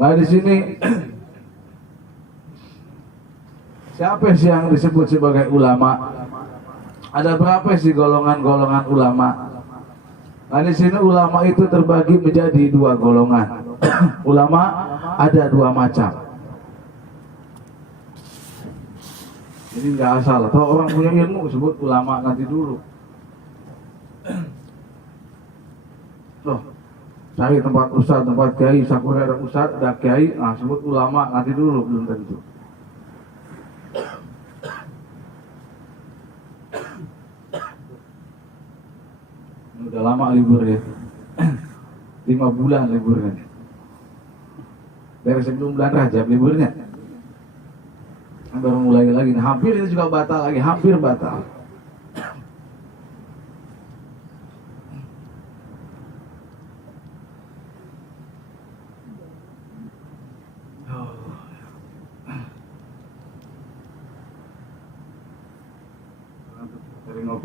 Nah di sini siapa sih yang disebut sebagai ulama? Ada berapa sih golongan-golongan ulama? Nah di sini ulama itu terbagi menjadi dua golongan. Ulama ada dua macam. Ini nggak asal. Atau orang punya ilmu sebut ulama nanti dulu. Loh, cari tempat ustaz, tempat kiai, sakura ada ustaz, ada kiai, nah sebut ulama nanti dulu, belum tentu. Udah lama libur ya. 5 bulan liburnya. Dari sebelum bulan Rajab liburnya. Baru mulai lagi. Hampir ini juga batal lagi, hampir batal.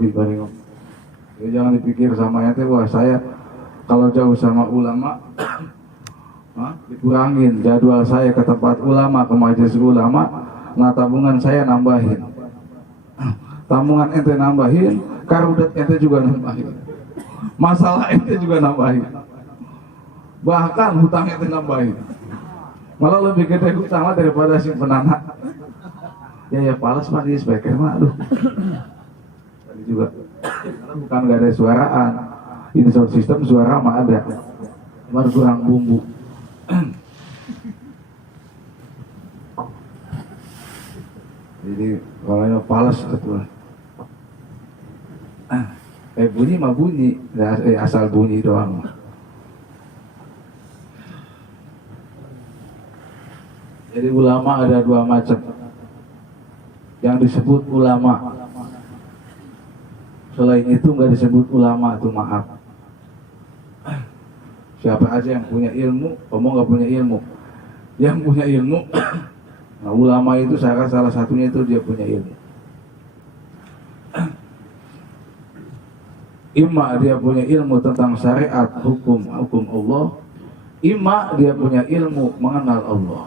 Bari ngopi. Jadi jangan dipikir sama ente, wah saya kalau jauh sama ulama dikurangin jadwal saya ke tempat ulama, ke majelis ulama, nah tabungan saya nambahin. Tabungan ente nambahin, karudet ente juga nambahin. Masalah ente juga nambahin. Bahkan hutang ente nambahin. Malah lebih gede hutang daripada simpenan. Ya palas Pak di speaker mah aduh. Juga karena bukan gak ada suaraan, ini sound system suara mah ada, cuma kurang bumbu. Jadi kalau palas betul. Bunyi mah bunyi, asal bunyi doang. Jadi ulama ada dua macam. Yang disebut ulama, selain itu nggak disebut ulama tuh, maaf. Siapa aja yang punya ilmu, kamu nggak punya ilmu. Yang punya ilmu, nah ulama itu saya rasa salah satunya itu dia punya ilmu. Ima dia punya ilmu tentang syariat, hukum Allah. Ima dia punya ilmu mengenal Allah.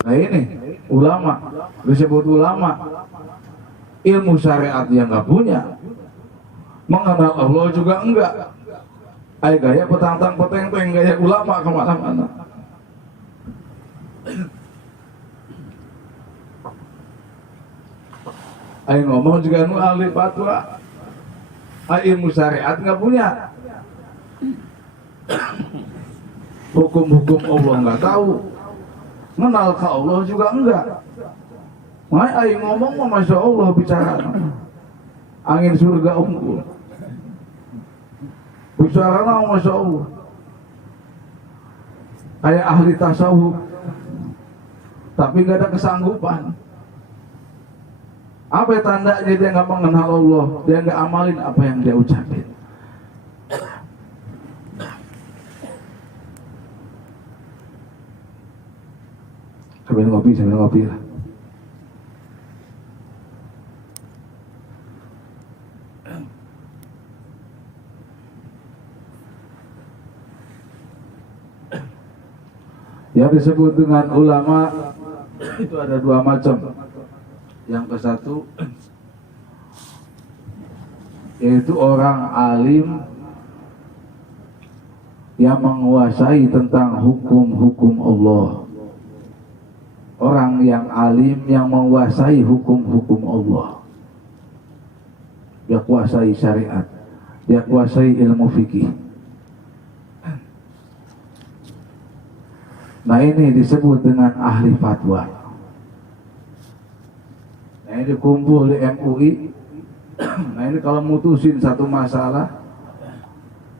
Nah ini ulama, disebut ulama. Ilmu syariat yang nggak punya, mengenal Allah juga enggak. Ay gaya petantang peteng-teng gaya ulama kemana-mana. Ay ngomong juga nu ahli fatwa, ay ilmu syariat nggak punya, hukum-hukum Allah nggak tahu, mengenal ke Allah juga enggak. Ayo ngomong mah Masya Allah bicara angin surga unggul, bicara Masya Allah kayak ahli tasawuf, tapi gak ada kesanggupan. Apa tandanya dia gak mengenal Allah, dia gak amalin apa yang dia ucapin. Sambil ngopi lah. Yang disebut dengan ulama itu ada dua macam. Yang ke satu yaitu orang alim yang menguasai tentang hukum-hukum Allah. Orang yang alim yang menguasai hukum-hukum Allah. Dia kuasai syariat, dia kuasai ilmu fikih. Nah ini disebut dengan ahli fatwa. Nah ini kumpul di MUI. Nah ini kalau mutusin satu masalah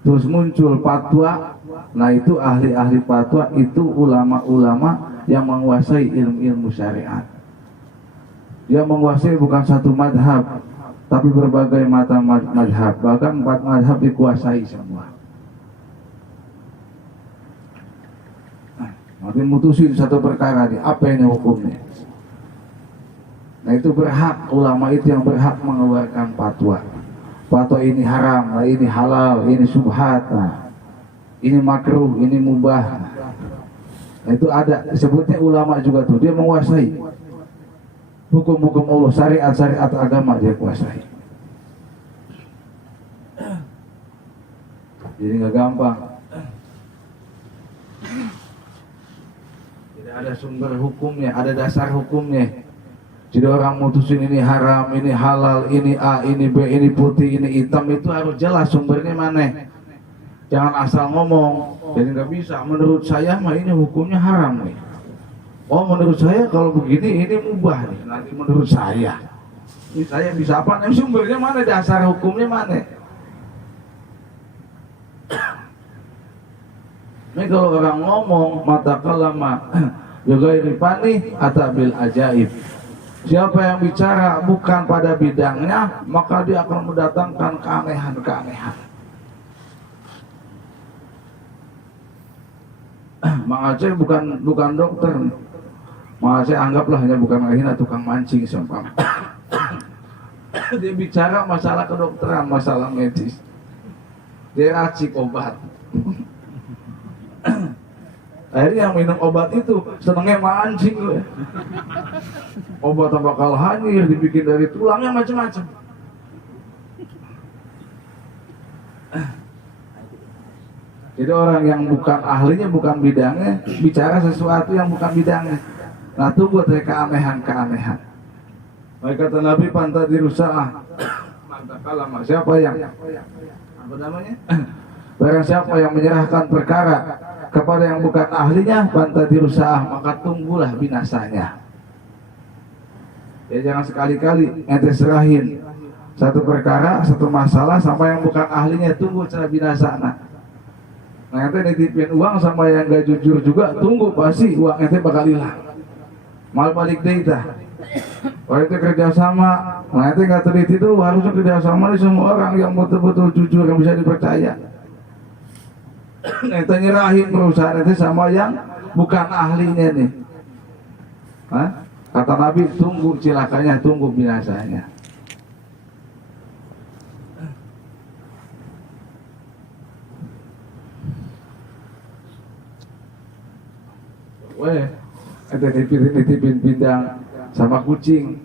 terus muncul fatwa, nah itu ahli-ahli fatwa, itu ulama-ulama yang menguasai ilmu-ilmu syariat. Dia menguasai bukan satu madhab, tapi berbagai macam madhab. Bahkan 4 madhab dikuasai semua. Nanti mutusin satu perkara di apa ini hukumnya. Nah itu berhak, ulama itu yang berhak mengeluarkan fatwa. fatwa ini haram, nah ini halal, ini subhat, nah ini makruh, ini mubah. Nah, itu ada sebutnya ulama juga tuh, dia menguasai hukum-hukum Allah, syariat-syariat agama dia kuasai. Jadi nggak gampang. Tidak ada sumber hukumnya, ada dasar hukumnya. Jadi orang mutusin ini haram, ini halal, ini A, ini B, ini putih, ini hitam, itu harus jelas sumbernya mana. Jangan asal ngomong. Jadi nggak bisa. Menurut saya mah ini hukumnya haram nih. Oh menurut saya kalau begini ini mubah nih. Nanti menurut saya. Ini saya bisa apa? Nih sumbernya mana? Dasar hukumnya mana? Ini kalau orang ngomong mata kalama juga irifani atabil ajaib. Siapa yang bicara bukan pada bidangnya, maka dia akan mendatangkan keanehan-keanehan. Mang Aceh bukan dokter. Mang Aceh anggaplah hanya bukan akhirnya tukang mancing sumpah. Dia bicara masalah kedokteran, masalah medis. Dia racik obat. Akhirnya yang minum obat itu senengnya mancing gue. Obat bakal hanyir, dibikin dari tulangnya macam-macam. Jadi orang yang bukan ahlinya, bukan bidangnya, bicara sesuatu yang bukan bidangnya. Nah itu buat keanehan-keanehan. Baik kata Nabi pantadirusaah. Mantap kalama. Siapa yang apa namanya? Barang siapa yang menyerahkan perkara kepada yang bukan ahlinya, pantadirusaah, maka tunggulah binasanya. Ya jangan sekali-kali ente serahin satu perkara, satu masalah sama yang bukan ahlinya, tunggu cara binasana. Nah ente nitipin uang sama yang gak jujur juga, tunggu pasti uang ente bakal hilang. Mal balik data. Kalau itu kerjasama, nah ente gak teliti dulu, harusnya kerjasama di semua orang yang betul-betul jujur, yang bisa dipercaya. Ente nyerahin perusahaan itu sama yang bukan ahlinya nih. Hah? Kata Nabi, tunggu cilakanya, tunggu binasanya. Weh, ente nitipin pindang sama kucing.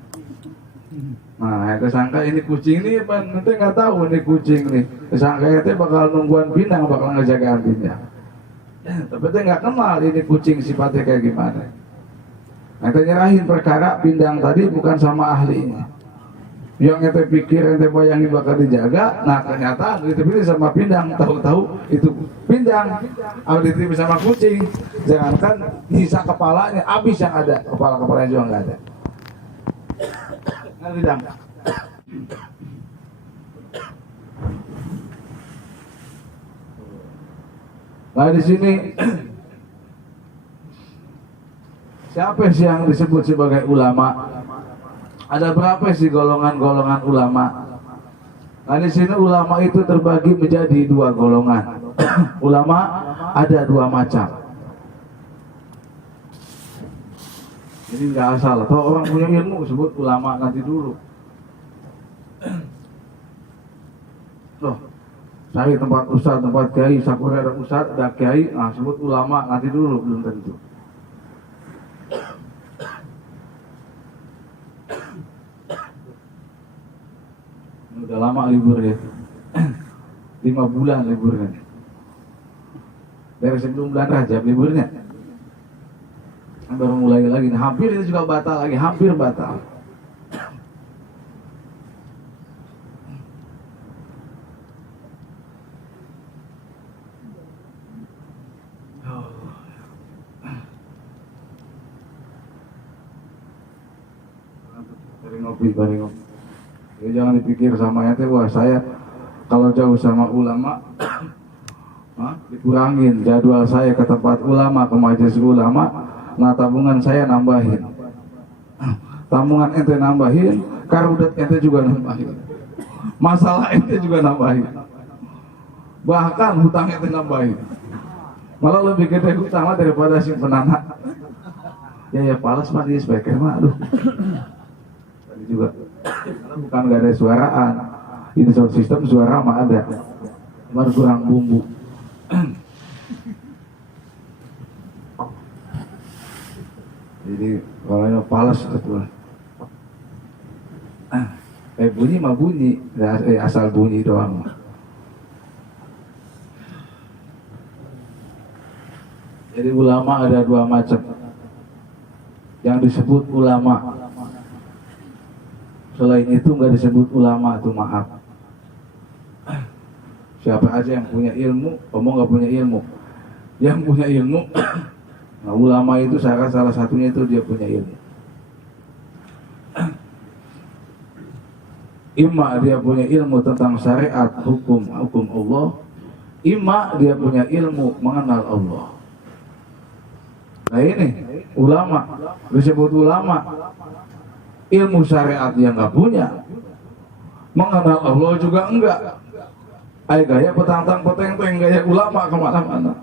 Nah, ente sangka ini kucing nih, ente nggak tahu ini kucing nih. Sangka ente bakal nungguan pindang, bakal ngejagaan pindang. Tapi ente nggak kenal ini kucing sifatnya kayak gimana. Ente nyerahin perkara pindang tadi bukan sama ahlinya. Yang ente pikir, ente bayangin bakal dijaga, nah ternyata ditipin sama pindang, tahu-tahu itu pindang, atau ditipin sama kucing. Jangankan nyisa kepalanya, habis yang ada, kepala-kepalanya juga nggak ada. Nah, pindang. Nah di sini siapa sih yang disebut sebagai ulama? Ada berapa sih golongan-golongan ulama? Nah di sini ulama itu terbagi menjadi dua golongan. Ulama ada dua macam. Ini nggak asal. Kalau orang punya ilmu sebut ulama nanti dulu. Loh, cari tempat ustaz, tempat kiai, sakura ada ustaz, ada kiai, nah sebut ulama nanti dulu, belum tentu. Udah lama libur ya. 5 bulan liburnya. Dari sebelum bulan Rajab liburnya. Baru mulai lagi. Nah, hampir itu juga batal lagi, hampir batal. Bari ngopi. Ya, jangan dipikir sama ente, wah saya kalau jauh sama ulama dikurangin jadwal saya ke tempat ulama, ke majelis ulama, nah tabungan saya nambahin. Tabungan ente nambahin, karudet ente juga nambahin. Masalah ente juga nambahin. Bahkan hutang ente nambahin. Malah lebih gede hutang daripada simpenan. Ya palas mah dia sebaiknya mah aduh. Juga karena bukan gak ada suaraan, Ini sound system suara mah ada, baru kurang bumbu. Jadi kalau palas betul. Bunyi mah bunyi, asal bunyi doang. Jadi ulama ada dua macam. Yang disebut ulama, selain itu nggak disebut ulama tuh, maaf. Siapa aja yang punya ilmu, kamu nggak punya ilmu. Yang punya ilmu, nah, ulama itu saya salah satunya itu dia punya ilmu. Ima dia punya ilmu tentang syariat, hukum Allah. Ima dia punya ilmu mengenal Allah. Nah ini ulama, disebut ulama. Ilmu syariat yang nggak punya, mengenal Allah juga enggak. Ay gaya petantang peteng-teng, gaya ulama kemana-mana.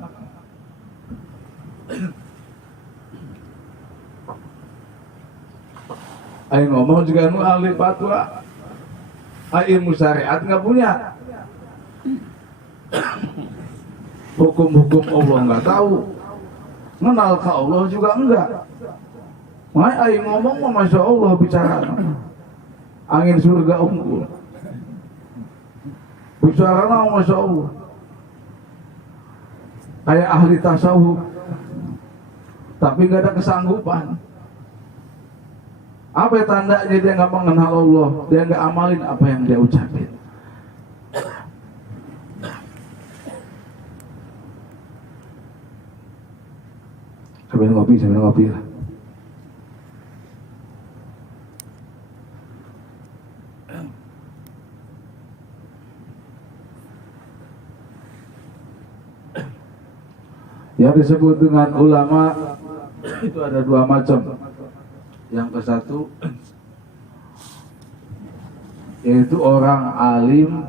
Ay ngomong juga nu ahli fatwa. Ilmu syariat nggak punya, hukum-hukum Allah nggak tahu, mengenal ke Allah juga enggak. Makanya ngomong masya Allah bicara, angin surga unggul, bicara masya Allah, kayak ahli tasawuf, tapi nggak ada kesanggupan. Apa tandanya dia nggak mengenal Allah? Dia nggak amalin apa yang dia ucapin. Sambil ngopi lah. Yang disebut dengan ulama itu ada dua macam. Yang ke satu yaitu orang alim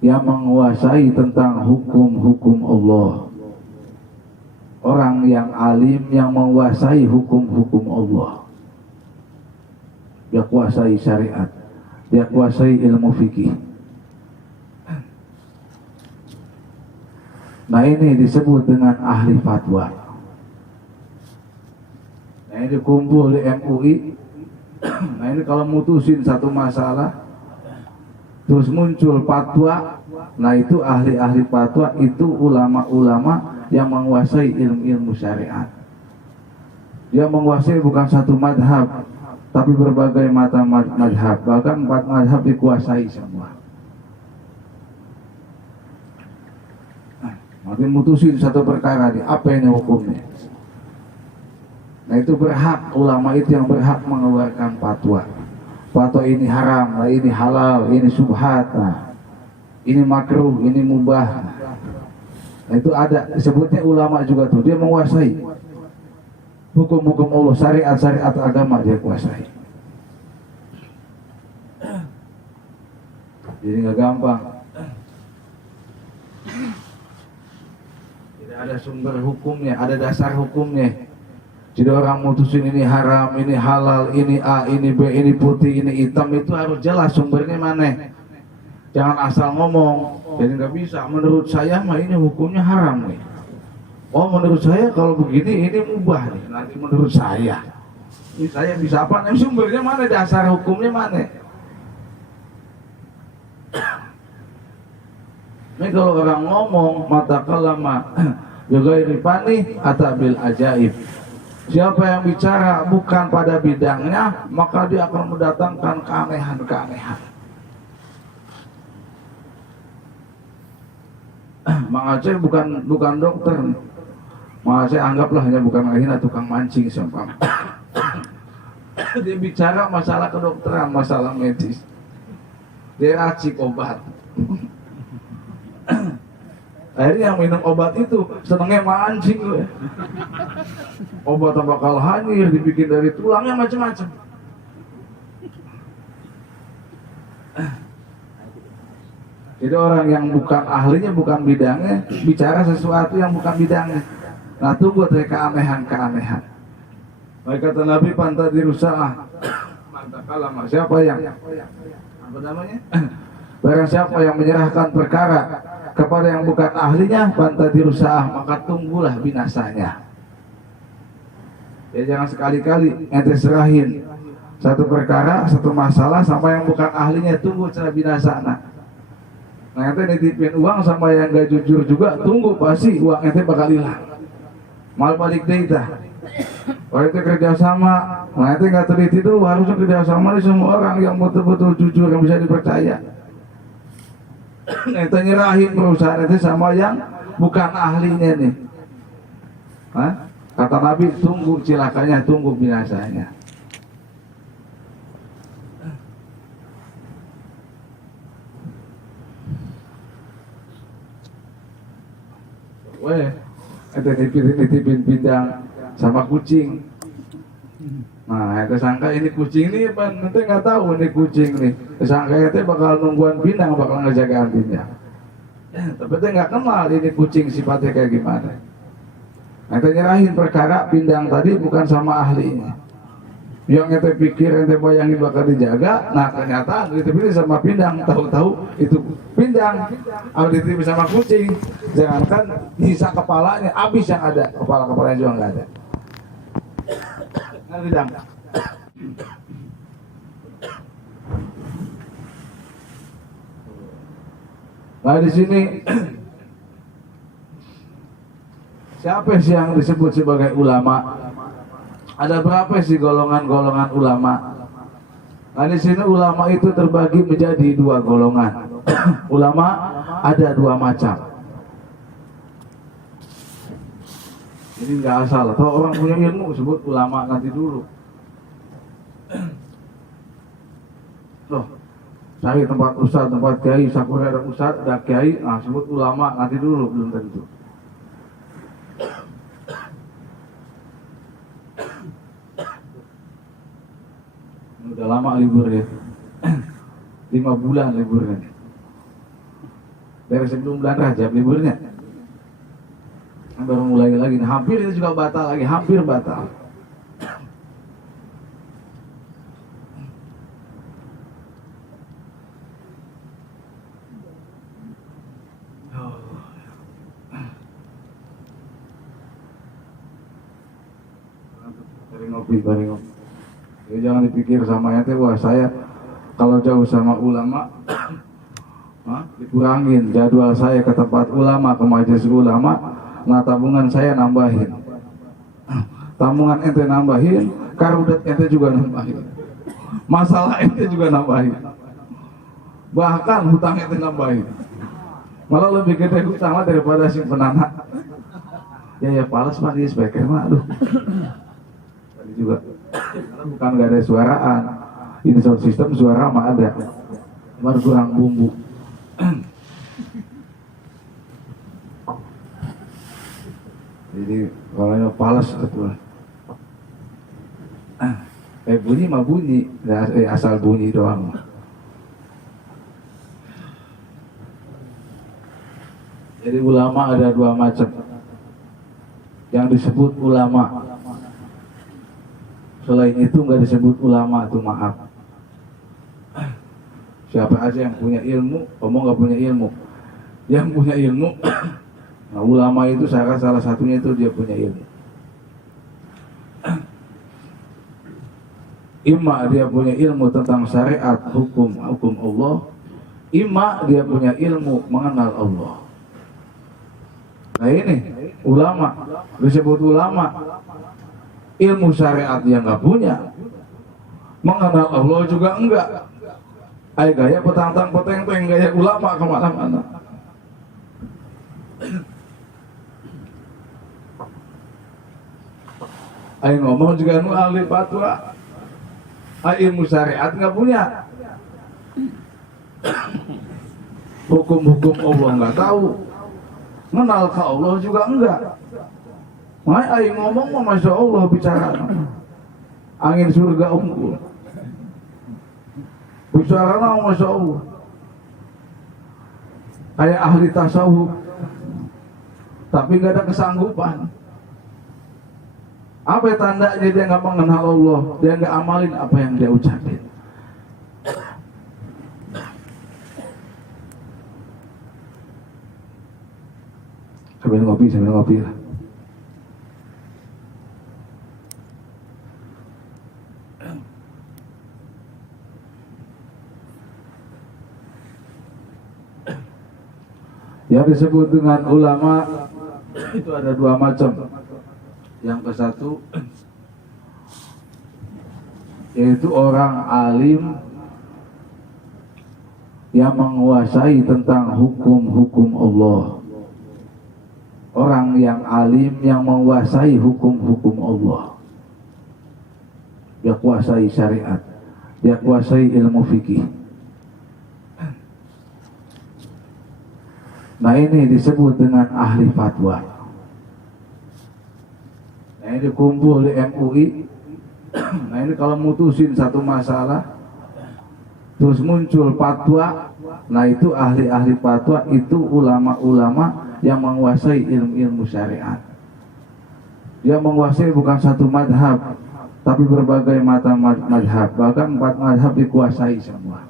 yang menguasai tentang hukum-hukum Allah. Orang yang alim yang menguasai hukum-hukum Allah. Dia kuasai syariat, dia kuasai ilmu fikih. Nah ini disebut dengan ahli fatwa. Nah ini kumpul di MUI. Nah ini kalau mutusin satu masalah terus muncul fatwa, nah itu ahli-ahli fatwa, itu ulama-ulama yang menguasai ilmu-ilmu syariat. Dia menguasai bukan satu madhab, tapi berbagai macam madhab. Bahkan 4 madhab dikuasai semua. Nanti mutusin satu perkara, apa ini hukumnya. Nah itu berhak, ulama itu yang berhak mengeluarkan fatwa. Fatwa ini haram, nah ini halal, ini subhat, nah ini makruh, ini mubah. Nah itu ada, disebutnya ulama juga tuh, dia menguasai hukum-hukum Allah, syariat-syariat agama dia kuasai. Jadi nggak gampang. Tidak ada sumber hukumnya, ada dasar hukumnya. Jadi orang mutusin ini haram, ini halal, ini A, ini B, ini putih, ini hitam, itu harus jelas sumbernya mana. Jangan asal ngomong. Jadi nggak bisa. Menurut saya mah ini hukumnya haram nih. Oh menurut saya kalau begini ini mubah nih. Nanti menurut saya. Ini saya bisa apa? Nih sumbernya mana? Dasar hukumnya mana? Ini kalau orang ngomong mata kalama juga irifani atabil ajaib. Siapa yang bicara bukan pada bidangnya, maka dia akan mendatangkan keanehan-keanehan. Mang Aceh bukan dokter. Mang Aceh anggaplah hanya bukan ahlinya tukang mancing seumpama. Dia bicara masalah kedokteran, masalah medis. Dia racik obat. Akhirnya yang minum obat itu senengnya mancing. Obat bakal hanyir, dibikin dari tulangnya macam-macam. Jadi orang yang bukan ahlinya, bukan bidangnya, bicara sesuatu yang bukan bidangnya. Nah itu buat keanehan-keanehan. Baik kata Nabi, pantadiru sa'ah. Mantakalama, siapa yang apa namanya? Barang siapa yang menyerahkan perkara kepada yang bukan ahlinya, fantadirusaah, maka tunggulah binasanya. Ya jangan sekali-kali ente serahin satu perkara, satu masalah sama yang bukan ahlinya, tunggu cara binasana. Nah ente nitipin uang sama yang gak jujur juga, tunggu pasti uang ente bakal hilang. Mal balik data. Kalau itu kerjasama, nah ente gak teliti dulu, harusnya kerjasama di semua orang yang betul-betul jujur, yang bisa dipercaya. Ente nyerahin perusahaan itu sama yang bukan ahlinya nih. Hah? Kata Nabi, tunggu cilakanya, tunggu binasanya. Weh, ente nitipin pindang sama kucing. Nah, ente sangka ini kucing nih, ente nggak tahu ini kucing nih. Sangka ente bakal nungguan pindang, bakal ngejagaan pindang. Tapi ente nggak kenal ini kucing sifatnya kayak gimana. Ente nyerahin perkara pindang tadi bukan sama ahlinya. Yang ente pikir, ente bayangin bakal dijaga, nah ternyata ditipin sama pindang, tahu-tahu itu pindang. Kalau ditipin sama kucing, jangankan sisa kepalanya, habis yang ada, kepala-kepalanya juga nggak ada. Nah, pindang. Nah di sini siapa sih yang disebut sebagai ulama? Ada berapa sih golongan-golongan ulama? Nah di sini ulama itu terbagi menjadi dua golongan. Ulama ada dua macam. Ini nggak asal. Kalau orang punya ilmu sebut ulama nanti dulu. Loh, cari tempat ustaz, tempat kiai, sakur ada ustaz, ada kiai, nah sebut ulama nanti dulu, belum tentu. Udah lama libur ya. 5 bulan liburnya. Dari sebelum bulan Rajab liburnya. Baru mulai lagi. Nah, hampir ini juga batal lagi, hampir batal. Bari ngopi. Ya, jangan dipikir sama ente, wah saya kalau jauh sama ulama dikurangin jadwal saya ke tempat ulama, ke majelis ulama, nah tabungan saya nambahin. Tabungan ente nambahin, karudet ente juga nambahin. Masalah ente juga nambahin. Bahkan hutang ente nambahin. Malah lebih gede hutang daripada simpenan. Ya palas mah dia sebaiknya mah aduh. Tadi juga karena bukan gak ada suaraan, ini sound system suara mah ada, baru kurang bumbu. Jadi kalau palas betul. Bunyi mah bunyi, asal bunyi doang. Jadi ulama ada dua macam. Yang disebut ulama, selain itu nggak disebut ulama tuh, maaf. Siapa aja yang punya ilmu, kamu nggak punya ilmu. Yang punya ilmu, nah ulama itu salah satunya itu dia punya ilmu. Ima dia punya ilmu tentang syariat, hukum Allah. Ima dia punya ilmu mengenal Allah. Nah ini ulama, disebut ulama. Ilmu syariat yang nggak punya, mengenal Allah juga enggak. Ay gaya petantang peteng-teng, gaya ulama kemana-mana. Ay ngomong juga nu ahli fatwa, ay ilmu syariat nggak punya, hukum-hukum Allah nggak tahu, mengenal ke Allah juga enggak. Ay ngomong mah masya Allah bicara, angin surga unggul. Bicara masya Allah, kayak ahli tasawuf, tapi nggak ada kesanggupan. Apa tandanya dia nggak mengenal Allah, dia nggak amalin apa yang dia ucapin. Sambil ngopi lah. Yang disebut dengan ulama itu ada dua macam. Yang ke satu yaitu orang alim yang menguasai tentang hukum-hukum Allah. Orang yang alim yang menguasai hukum-hukum Allah. Dia kuasai syariat, dia kuasai ilmu fikih. Nah ini disebut dengan ahli fatwa. Nah ini kumpul di MUI. Nah ini kalau mutusin satu masalah terus muncul fatwa, nah itu ahli-ahli fatwa, itu ulama-ulama yang menguasai ilmu-ilmu syariat. Dia menguasai bukan satu madhab, tapi berbagai macam madhab. Bahkan 4 madhab dikuasai semua.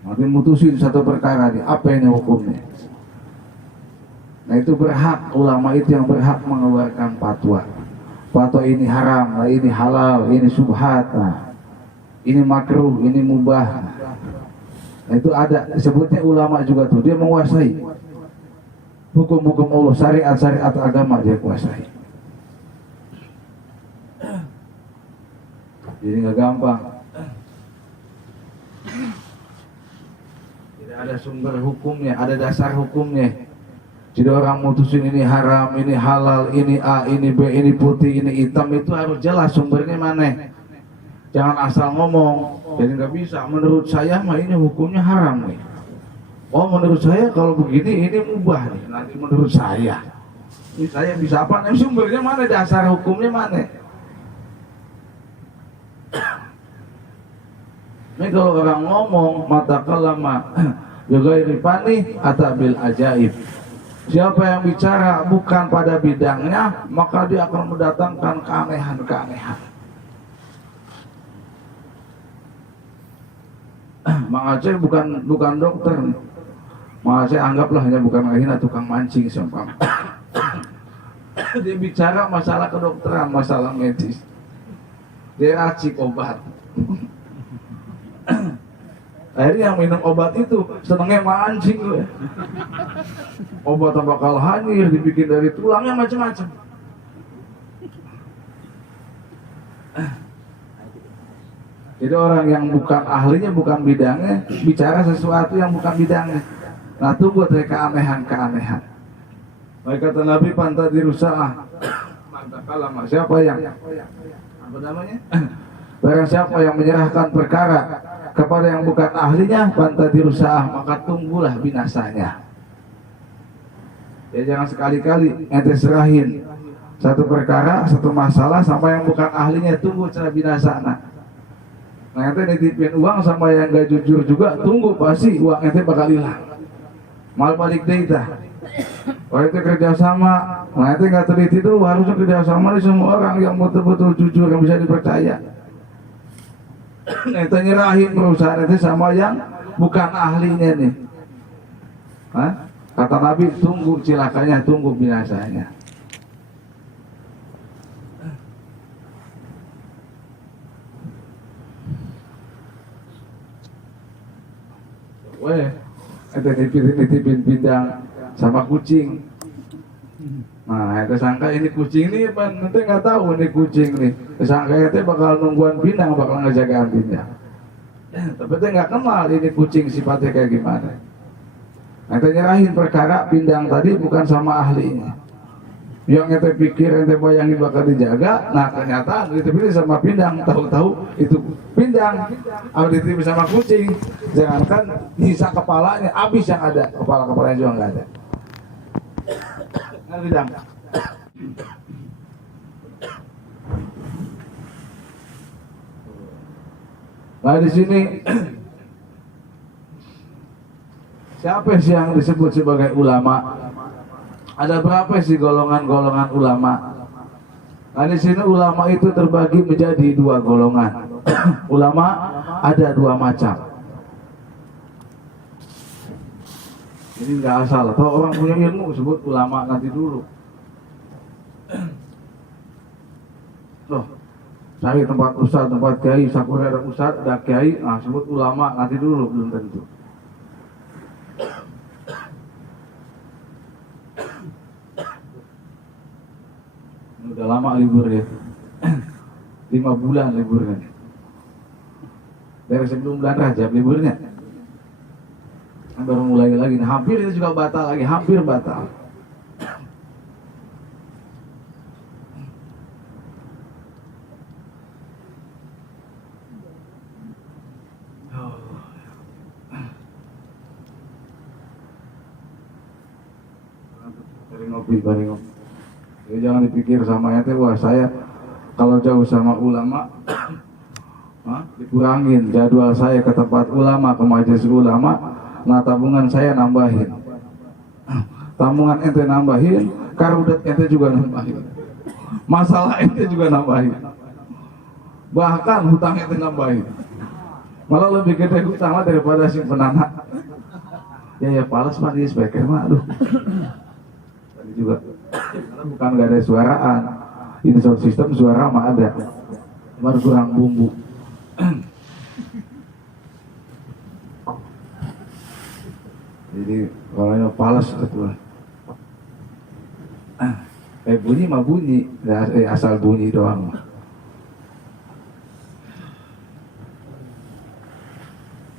Nanti mutusin satu perkara nih, apa ini hukumnya? Nah itu berhak, ulama itu yang berhak mengeluarkan fatwa. Fatwa ini haram, nah ini halal, ini subhat, nah ini makruh, ini mubah. Nah itu ada, disebutnya ulama juga tuh, dia menguasai hukum-hukum Allah, syariat-syariat agama dia kuasai. Jadi nggak gampang. Ada sumber hukumnya, ada dasar hukumnya. Jadi orang mutusin ini haram, ini halal, ini A, ini B, ini putih, ini hitam, itu harus jelas sumbernya mana. Jangan asal ngomong. Jadi nggak bisa. Menurut saya mah ini hukumnya haram nih. Oh menurut saya kalau begini ini mubah nih. Nanti menurut saya. Ini saya bisa apa? Nih sumbernya mana? Dasar hukumnya mana? Ini kalau orang ngomong mata kalama bighairi fani ata bil ajaib. Siapa yang bicara bukan pada bidangnya, maka dia akan mendatangkan keanehan-keanehan. Mang Aceh bukan dokter. Mang Aceh anggaplah hanya bukan hanya tukang mancing seumpama. Dia bicara masalah kedokteran, masalah medis. Dia racik obat. Akhirnya yang minum obat itu senengnya mancing loh. Obat bakal hanyir, dibikin dari tulangnya macam-macam. Jadi orang yang bukan ahlinya, bukan bidangnya, bicara sesuatu yang bukan bidangnya. Nah itu buat keanehan-keanehan. Baik kata Nabi pantadirusaah. Mantakalama, siapa yang apa namanya? Barang siapa yang menyerahkan perkara kepada yang bukan ahlinya, pantadirusaah, maka tunggulah binasanya. Ya jangan sekali-kali ente serahin satu perkara, satu masalah sama yang bukan ahlinya, tunggu cara binasana. Nah ente nitipin uang sama yang gak jujur juga, tunggu pasti uang ente bakal hilang. Mal balik data. Kalau itu kerjasama, nah ente gak teliti dulu, harusnya kerjasama di semua orang yang betul-betul jujur, yang bisa dipercaya. Ente nyerahin perusahaan ente sama yang bukan ahlinya nih. Hah? Kata Nabi, tunggu cilakanya, tunggu binasanya. Weh, ente nitipin bidang sama kucing. Nah, ente sangka ini kucing nih, ente nggak tahu ini kucing nih. Sangka ente bakal nungguan bidang, bakal ngejagaan bidang. Tapi ente nggak kenal ini kucing sifatnya kayak gimana. Ente nyerahin perkara pindang tadi bukan sama ahlinya. Yang ente pikir, ente bayangin bakal dijaga, nah ternyata ditipin sama pindang, tahu-tahu itu pindang. Kalau ditipin sama kucing, jangankan sisa kepalanya, habis yang ada, kepala-kepalanya juga nggak ada. Nah, pindang. Nah di sini siapa sih yang disebut sebagai ulama? Ada berapa sih golongan-golongan ulama? Nah di sini ulama itu terbagi menjadi 2 golongan. Ulama ada 2 macam. Ini nggak asal. Kalau orang punya ilmu sebut ulama nanti dulu. Loh, cari tempat ustaz, tempat kiai, sakura ada ustaz, ada kiai, sebut ulama nanti dulu, belum tentu. Udah lama libur ya. 5 bulan liburnya. Dari sebelum bulan Rajab liburnya. Baru mulai lagi. Nah, hampir itu juga batal lagi, hampir batal. Bari ngopi. Jadi jangan dipikir sama ente, wah saya kalau jauh sama ulama dikurangin jadwal saya ke tempat ulama, ke majelis ulama, nah tabungan saya nambahin. Tabungan ente nambahin, karudet ente juga nambahin. Masalah ente juga nambahin. Bahkan hutang ente nambahin. Malah lebih gede hutang daripada simpenan. Ya palas mah dia sebaiknya mah aduh. Tadi juga bukan gak ada suaraan. Ini sound system suara mah ada. Baru kurang bumbu. Jadi kalau palas betul. Bunyi mah bunyi, asal bunyi doang.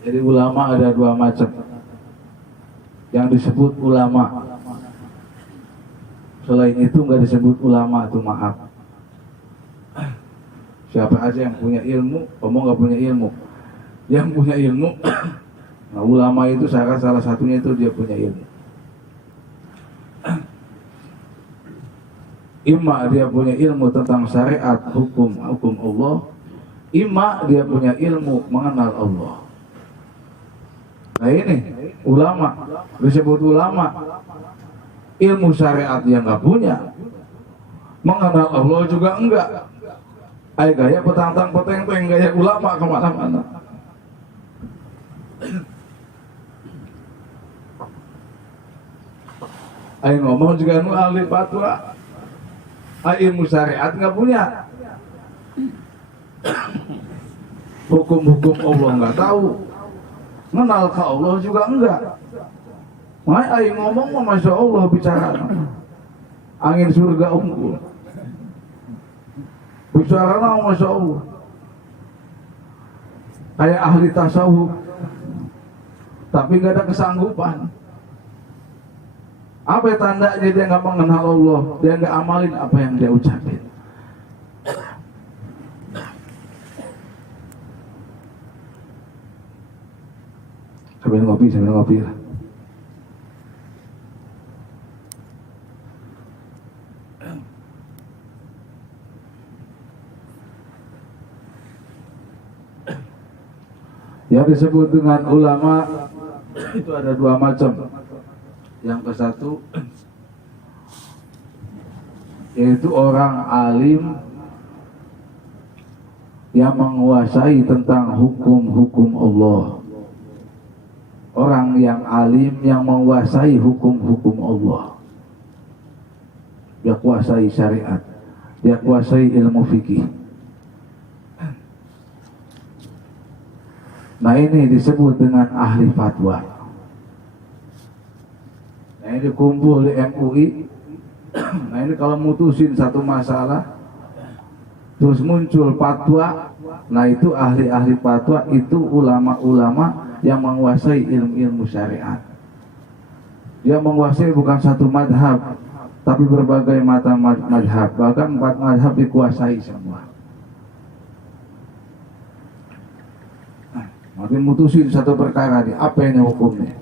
Jadi ulama ada 2 macam. Yang disebut ulama. Selain itu nggak disebut ulama tuh, maaf. Siapa aja yang punya ilmu, kamu nggak punya ilmu. Yang punya ilmu, nah ulama itu salah satunya itu dia punya ilmu. Ima dia punya ilmu tentang syariat, hukum Allah. Ima dia punya ilmu mengenal Allah. Nah ini ulama, disebut ulama. Ilmu syariat dia nggak punya, mengenal Allah juga enggak. Ay gaya petantang peteng-teng gaya ulama kemana-mana. Ay ngomong juga nu ahli fatwa, ay ilmu syariat nggak punya, hukum-hukum Allah nggak tahu, mengenal ke Allah juga enggak. Ay ngomong mah masya Allah bicara, angin surga unggul. Bicara masya Allah, kayak ahli tasawuf, tapi gak ada kesanggupan. Apa tandanya dia nggak mengenal Allah, dia nggak amalin apa yang dia ucapin. Sambil ngopi lah. Yang disebut dengan ulama itu ada 2 macam. Yang ke satu yaitu orang alim yang menguasai tentang hukum-hukum Allah. Orang yang alim yang menguasai hukum-hukum Allah. Dia kuasai syariat, dia kuasai ilmu fikih. Nah ini disebut dengan ahli fatwa. Nah ini kumpul di MUI. Nah ini kalau mutusin satu masalah, terus muncul fatwa. Nah itu ahli-ahli fatwa, itu ulama-ulama yang menguasai ilmu-ilmu syariat. Dia menguasai bukan satu madhab, tapi berbagai macam madhab. Bahkan 4 madhab dikuasai semua. Nanti mutusin satu perkara di apa ini hukumnya.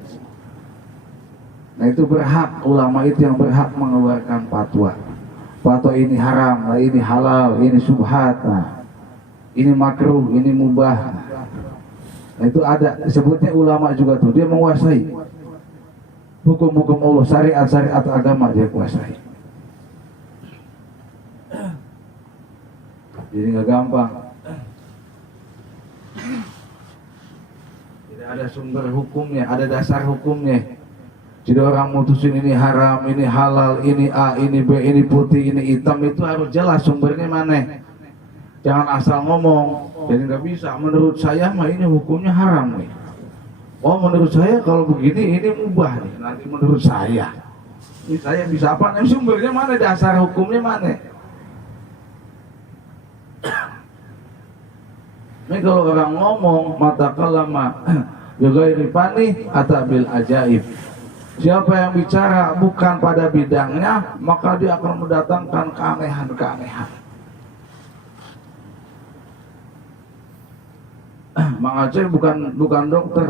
Nah itu berhak, ulama itu yang berhak mengeluarkan fatwa. Fatwa ini haram, nah ini halal, ini subhat, nah ini makruh, ini mubah. Nah itu ada, disebutnya ulama juga tuh, dia menguasai hukum-hukum Allah, syariat-syariat agama dia kuasai. Jadi nggak gampang. Ada sumber hukumnya, ada dasar hukumnya. Jadi orang mutusin ini haram, ini halal, ini A, ini B, ini putih, ini hitam, itu harus jelas sumbernya mana. Jangan asal ngomong. Jadi nggak bisa. Menurut saya mah ini hukumnya haram nih. Oh menurut saya kalau begini ini mubah nih. Nanti menurut saya. Ini saya bisa apa? Nih sumbernya mana? Dasar hukumnya mana? Ini kalau orang ngomong mata kalama juga irifani atabil ajaib. Siapa yang bicara bukan pada bidangnya, maka dia akan mendatangkan keanehan-keanehan. Mang Aceh bukan dokter.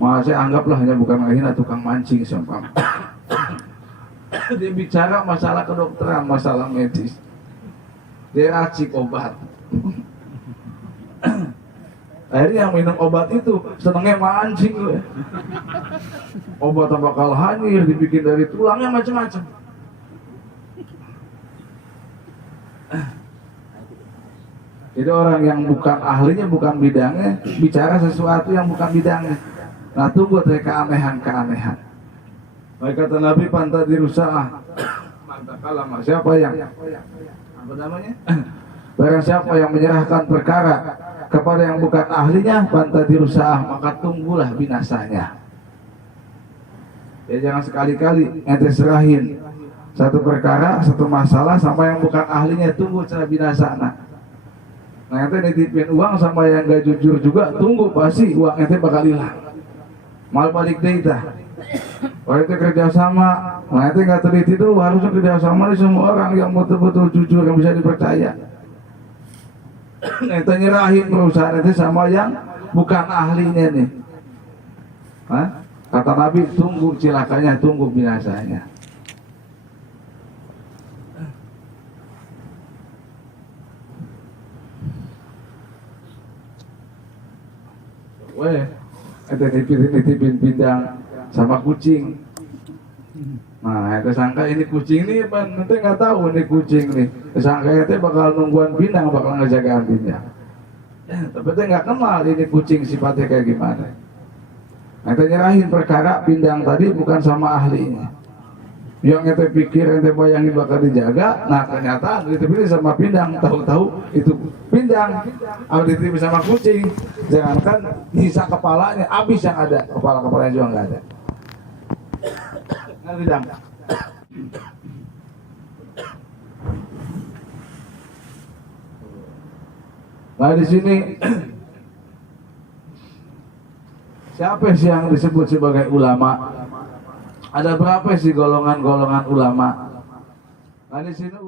Mang Aceh anggaplah hanya bukan ahina tukang mancing seumpama. Dia bicara masalah kedokteran, masalah medis. Dia racik obat. Akhirnya yang minum obat itu senengnya mancing. Obat bakal hanyir, dibikin dari tulangnya macam-macam. Jadi orang yang bukan ahlinya, bukan bidangnya, bicara sesuatu yang bukan bidangnya. Nah tunggu dari keanehan-keanehan. Baik kata Nabi pantadirusaah. Mantakalama. Siapa yang apa namanya? Barang siapa yang menyerahkan perkara kepada yang bukan ahlinya, pantadirusaah, maka tunggulah binasanya. Ya jangan sekali-kali ente serahin satu perkara, satu masalah sama yang bukan ahlinya, tunggu cara binasana. Nah ente nitipin uang sama yang gak jujur juga, tunggu pasti uang ente bakal hilang. Mal balik deh dah. Kalau itu kerjasama, nah ente gak teliti dulu, harusnya kerjasama di semua orang yang betul-betul jujur, yang bisa dipercaya. Ente nyerahin perusahaan ente sama yang bukan ahlinya nih. Hah? Kata Nabi, tunggu cilakanya, tunggu binasanya. Weh, ente nitipin pindang sama kucing. Nah, ente sangka ini kucing nih, bang, ente nggak tahu ini kucing nih. Sangka ente bakal nungguan pindang, bakal ngejaga antinya. Tapi ente nggak kenal ini kucing sifatnya kayak gimana. Ente nyerahin perkara pindang tadi bukan sama ahlinya. Yang ente pikir, ente bayangin bakal dijaga, nah ternyata ditipin sama pindang, tahu-tahu itu pindang. Kalau ditipin sama kucing, jangankan nyisa kepalanya, habis yang ada, kepala-kepalanya juga nggak ada. Nggak pindang. Nah di sini siapa sih yang disebut sebagai ulama? Ada berapa sih golongan-golongan ulama? Nah di sini